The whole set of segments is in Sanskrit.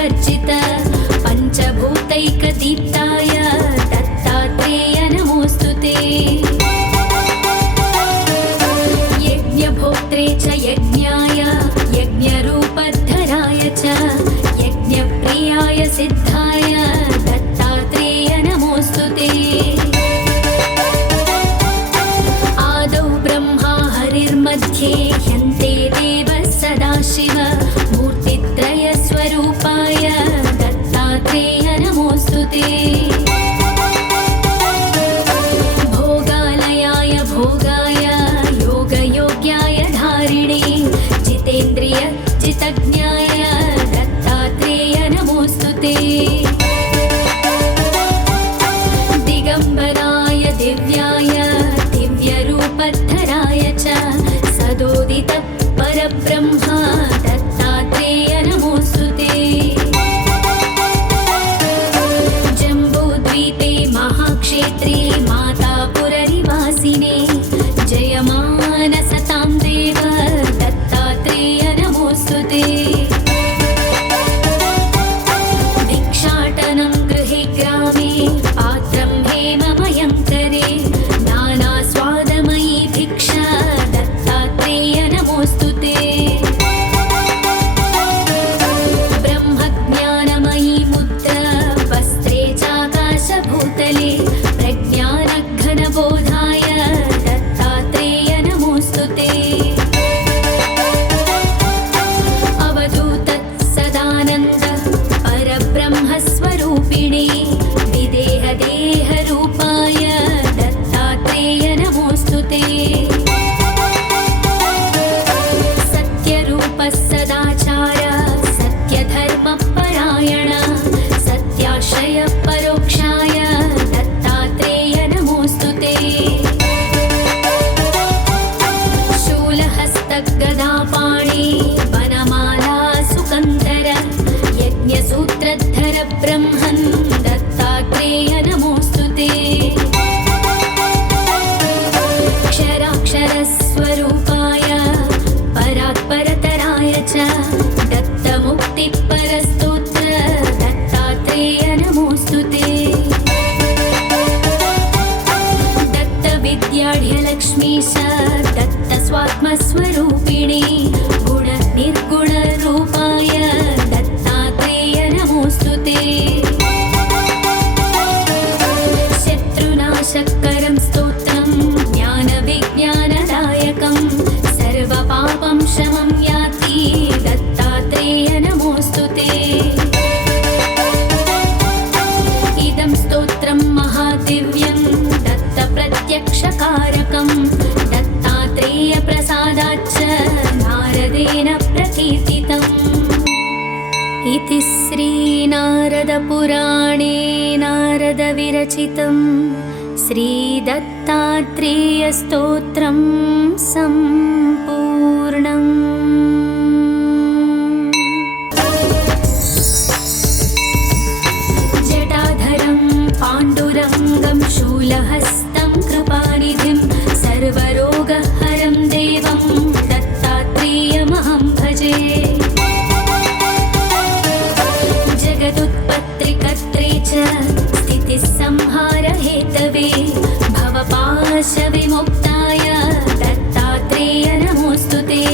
विवर्जित पञ्चभूतैकदीप्ताय दत्तात्रेय नमोऽस्तु ते। यज्ञभोक्त्रे च यज्ञाय यज्ञरूपधराय च यज्ञप्रियाय सिद्धाय दत्तात्रेय नमोऽस्तु ते। आदौ ब्रह्मा हरिर्मध्ये ह्यन्ते देवः सदाशिव मूर्तित्रयस्वरूपाय दत्तात्रेय नमोऽस्तु ते। भोगालयाय भोगाय योगयोग्याय धारिणे जितेन्द्रिय जितज्ञाय दत्तात्रेय नमोऽस्तु ते। दिगम्बराय दिव्याय दिव्यरूपधराय च सदोदित परब्रह्मा दत्तात्रेय नमोऽस्तु ते। जम्बूद्वीपे महाक्षेत्रे मातापुरनिवासिने जयमानसतां देव दत्तात्रेय नमोऽस्तु ते। भिक्षाटनं गृहे ग्रामे पात्रं हेममयं करे नानास्वादमयी भिक्षा दत्तात्रेय नमोऽस्तु ते। ब्रह्मज्ञानमयी मुद्रा वस्त्रे चाकाशभूतले प्रज्ञानघनबोधाय दत्तात्रेय नमोऽस्तु ते। अवधूतः सदानन्द परब्रह्मस्वरूपिणे विदेहदेहरूपाय दत्तात्रेय नमोऽस्तु ते। सत्यरूपः सदाचार सत्यधर्मपरायण सत्याश्रयः परोक्षाय दत्तात्रेय नमोऽस्तु ते। शूलहस्तगदापाणि वनमाला सुकन्धर यज्ञसूत्रधर ब्रह्मन् दत्तात्रेय नमोऽस्तु ते। क्षराक्षरस्वरूपाय परात्परतराय च दत्तमुक्तिपरस्तोत्र दत्तात्रेय नमोऽस्तु ते। दत्तविद्याढ्यलक्ष्मीश दत्तस्वात्मस्वरूपिणे गुणनिर्गुणरूपाय दत्तात्रेय नमोऽस्तु ते। शत्रुनाशकरं स्तोत्रं ज्ञानविज्ञानदायकं सर्वपापं शमं याति दत्तात्रेय नमोऽस्तु ते। इदं स्तोत्रं महादिव्यं दत्तप्रत्यक्षकारकं दत्तात्रेयप्रसादाच्च नारदेन प्रकीर्तितम्। इति श्रीनारदपुराणे नारदविरचितं श्रीदत्तात्रेयस्तोत्रं सम्पूर्णम्। जटाधरं पाण्डुरङ्गं शूलहस्तं कृपानिधिं सर्वरोगहरं देवं दत्तात्रेयमहं भजे। जगदुत्पत्तिकर्त्रे च स्थितिसंहारहेतवे भवपाशविमुक्ताय दत्तात्रेय नमोऽस्तु ते।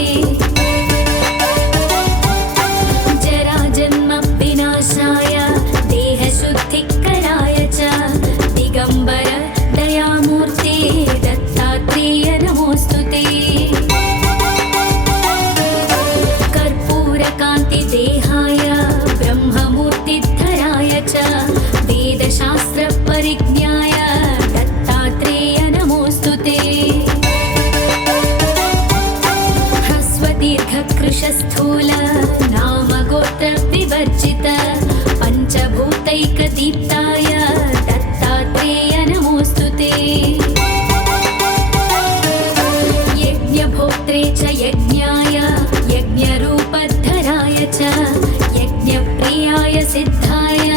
जराजन्मविनाशाय देहशुद्धिकराय च दिगम्बर दयामूर्ते दत्तात्रेय नमोऽस्तु ते। कर्पूरकान्तिदेहाय ब्रह्ममूर्तिधराय च वेदशास्त्रपरिज्ञाय दत्तात्रेय नमोऽस्तु ते। ह्रस्वदीर्घकृशस्थूल नामगोत्रविवर्जित पञ्चभूतैकदीप्ताय दत्तात्रेय नमोऽस्तु ते। यज्ञभोक्त्रे च यज्ञाय यज्ञरूपधराय च यज्ञप्रियाय सिद्धाय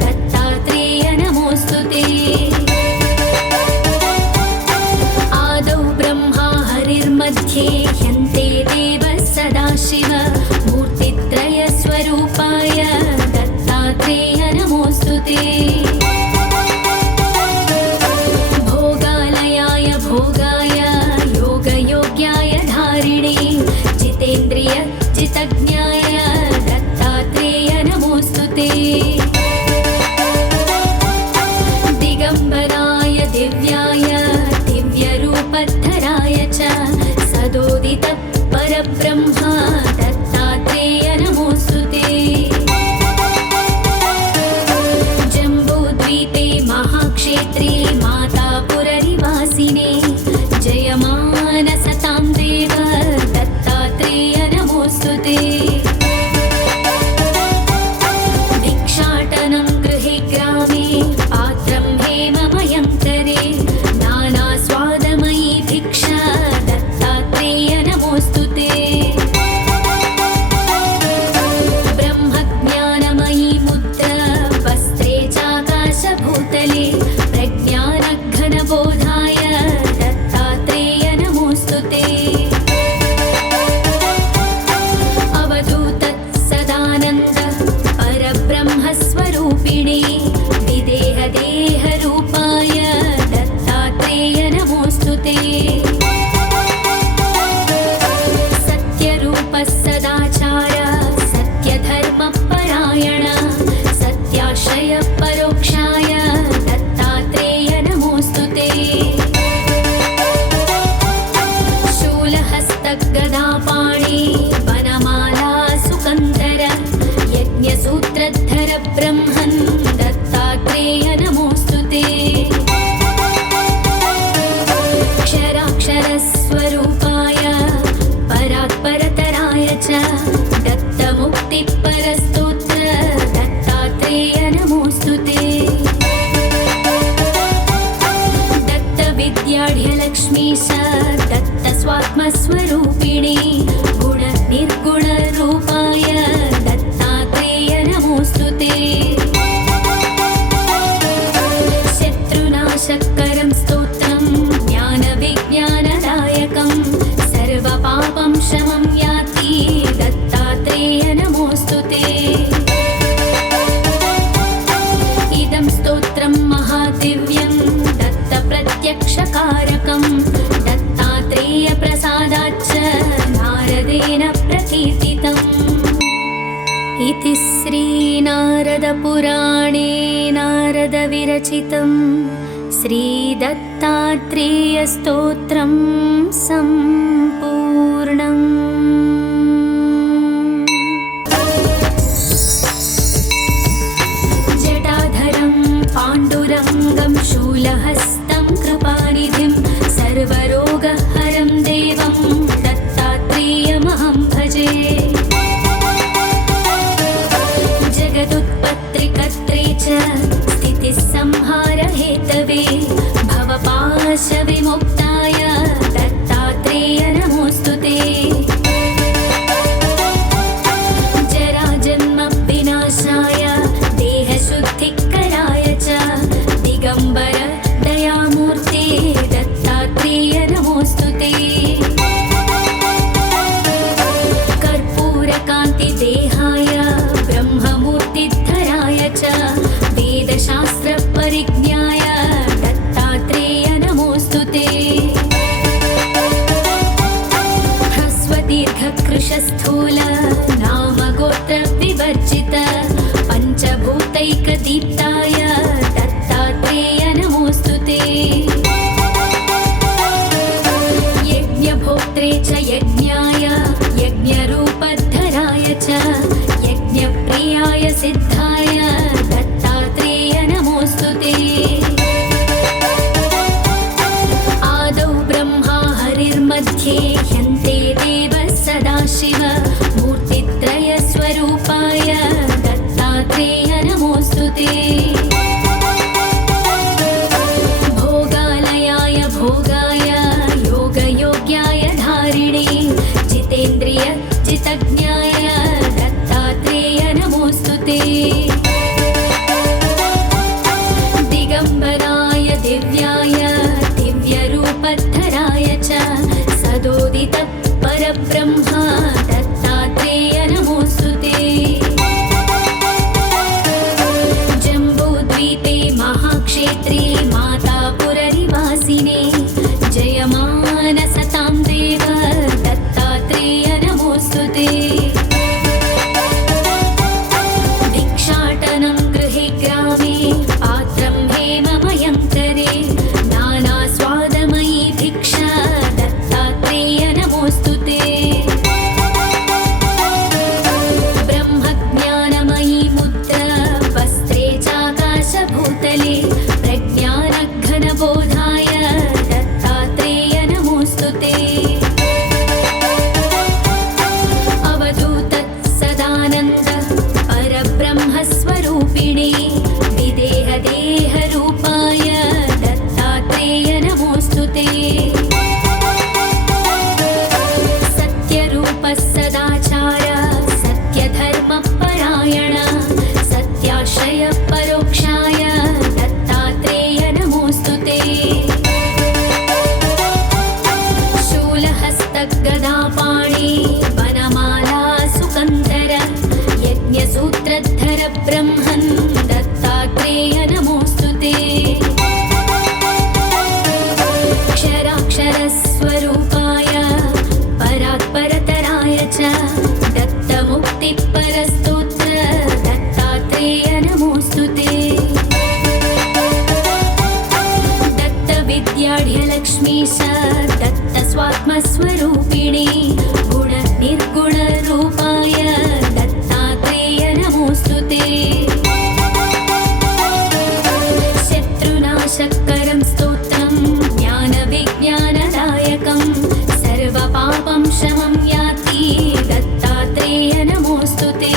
दत्तात्रेय नमोऽस्तु ते। आदौ ब्रह्मा हरिर्मध्ये ह्यन्ते देवः सदाशिव मूर्तित्रयस्वरूपाय दत्तात्रेय नमोऽस्तु ते। भोगालयाय भोगाय योगयोग्याय धारिणे जितेन्द्रिय जितज्ञाय दत्तात्रेय नमोऽस्तु ते। दिगम्बराय दिव्याय दिव्यरूपधराय च सदोदित परब्रह्म दत्तात्रेय नमोऽस्तु ते। जम्बूद्वीपे महाक्षेत्रे मातापुरनिवासिने जयमानसतां देव दत्तात्रेय नमोऽस्तु ते। भिक्षाटनं गृहे ग्रामे पात्रं हेममयं करे नानास्वादमयी भिक्षा दत्तात्रेय नमोऽस्तु ते। ब्रह्मज्ञानमयी मुद्रा वस्त्रे चाकाशभूतले प्रज्ञानघनबोधाय दत्तात्रेय नमोऽस्तु ते। अवधूत सदानन्द परब्रह्मस्वरूपिणे विदेहदेहरूपाय दत्तात्रेय नमोऽस्तु ते। सत्यरूप सदाचार सत्यधर्मपरायण सत्याश्रय परोक्षाय दत्तात्रेय नमोऽस्तु ते। शूलहस्तगदापाणि वनमाला सुकन्धर यज्ञसूत्रधर ब्रह्मन् दत्तात्रेय नमोऽस्तु ते। क्षराक्षरस्वरूपाय परात्परतराय च दत्तमुक्तिपरस्तोत्र दत्तात्रेय नमोऽस्तु ते। दत्तविद्याढ्यलक्ष्मीश दत्तस्वात्मस्वरूपिणे गुणनिर्गुणरूपाय दत्तात्रेय नमोऽस्तु ते। शत्रुनाशकरं स्तोत्रं ज्ञानविज्ञानदायकं सर्वपापं शमं याति दत्तात्रेय नमोऽस्तु ते। इदं स्तोत्रं महादिव्यं दत्तप्रत्यक्षकारकं दत्तात्रेयप्रसादाच्च नारदेन प्रकीर्तितम्। इति श्रीनारदपुराणे नारदविरचितं श्रीदत्तात्रेयस्तोत्रं सम्पूर्णम्। जटाधरं पाण्डुरङ्गं शूलहस्तं कृपानिधिं सर्वरोगहरं देवं दत्तात्रेयमहं भजे। जगदुत्पत्तिकर्त्रे च स्थितिसंहारहेतवे भवपाशविमुक्ताय दत्तात्रेय नमोऽस्तु ते। जराजन्मविनाशाय देहशुद्धिकराय च दिगम्बर दयामूर्ते दत्तात्रेय नमोऽस्तु ते। कर्पूरकान्तिदेहाय ब्रह्ममूर्तिधराय च वेदशास्त्रपरिज्ञाय दत्तात्रेय नमोऽस्तु ते। ह्रस्वदीर्घकृशस्थूल नामगोत्रविवर्जित पञ्चभूतैकदीप्ताय दत्तात्रेय नमोऽस्तु ते। यज्ञभोक्त्रे च यज्ञाय यज्ञरूपधराय च यज्ञप्रियाय सिद्धाय दत्तात्रेय नमोऽस्तु ते। आदौ ब्रह्मा हरिर्मध्ये ह्यन्ते देवः सदाशिव मूर्तित्रयस्वरूपाय दत्तात्रेय नमोऽस्तु ते। भोगालयाय भोगाय योगयोग्याय धारिणे जितेन्द्रिय जितज्ञाय दत्तात्रेय नमोऽस्तु ते। दिगम्बराय दिव्याय दिव्यरूपधराय च सदोदित परब्रह्म दत्तात्रेय नमोऽस्तु ते। नमोऽस्तु ते। शत्रुनाशकरं स्तोत्रं ज्ञानविज्ञानदायकं सर्वपापं शमं याति दत्तात्रेय नमोऽस्तु ते।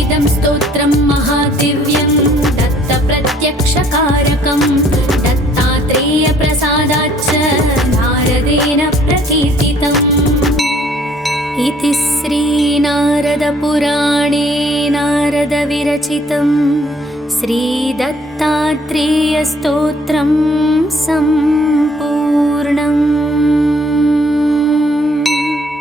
इदं स्तोत्रं महादिव्यं दत्तप्रत्यक्षकारकं दत्तात्रेयप्रसादाच्च नारदेन प्रकीर्तितम्। इति श्रीनारदपुराणे नारदविरचितं श्रीदत्तात्रेयस्तोत्रं सम्पूर्णम्।